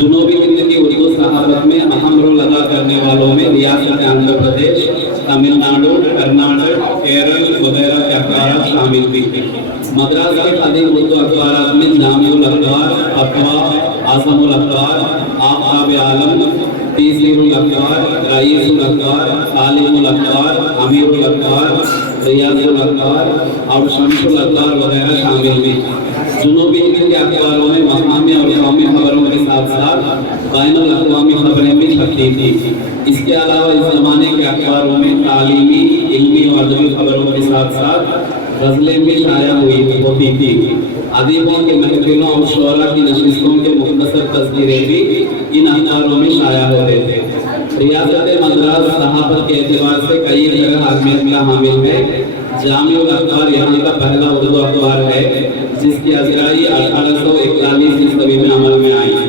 جنوبی ہند کی اردو صحافت میں اہم رول ادا کرنے والوں میں ریاست آندھرا پردیش، تمل ناڈو، کرناٹک، کیرل وغیرہ کے اخبارات شامل بھی ہیں۔ مدراس کے قدیم اردو اخبارات میں جامع الاخبار، فتویٰ، اعظم الاخبار، آفتاب عالم، تیسیر الاخبار، رئیس الاخبار، عالم الاخبار، امیر الاخبار، ریاض الاخبار اور شمس الاخبار وغیرہ شامل ہیں۔ جنوبی ہند کے اخباروں میں مقامی اور قومی خبروں کے ساتھ ساتھ بین الاقوامی خبریں بھی چھپتی تھیں۔ اس کے علاوہ اس زمانے کے اخباروں میں تعلیمی، علمی اور ادبی خبروں کے ساتھ ساتھ غزلیں بھی شائع ہوتی تھی۔ ادیبوں کے محفلوں اور شعراء کی نشستوں کے مختصر تصویریں بھی ان اخباروں میں شائع ہوتے تھے۔ ریاست مدراس صحافت کے اعتبار سے کئی جگہ اہمیت کا حامل ہے۔ جامع الاخبار یہاں کا پہلا اردو اخبار ہے جس کی اجرائی 1841 عیسوی میں عمل میں آئی۔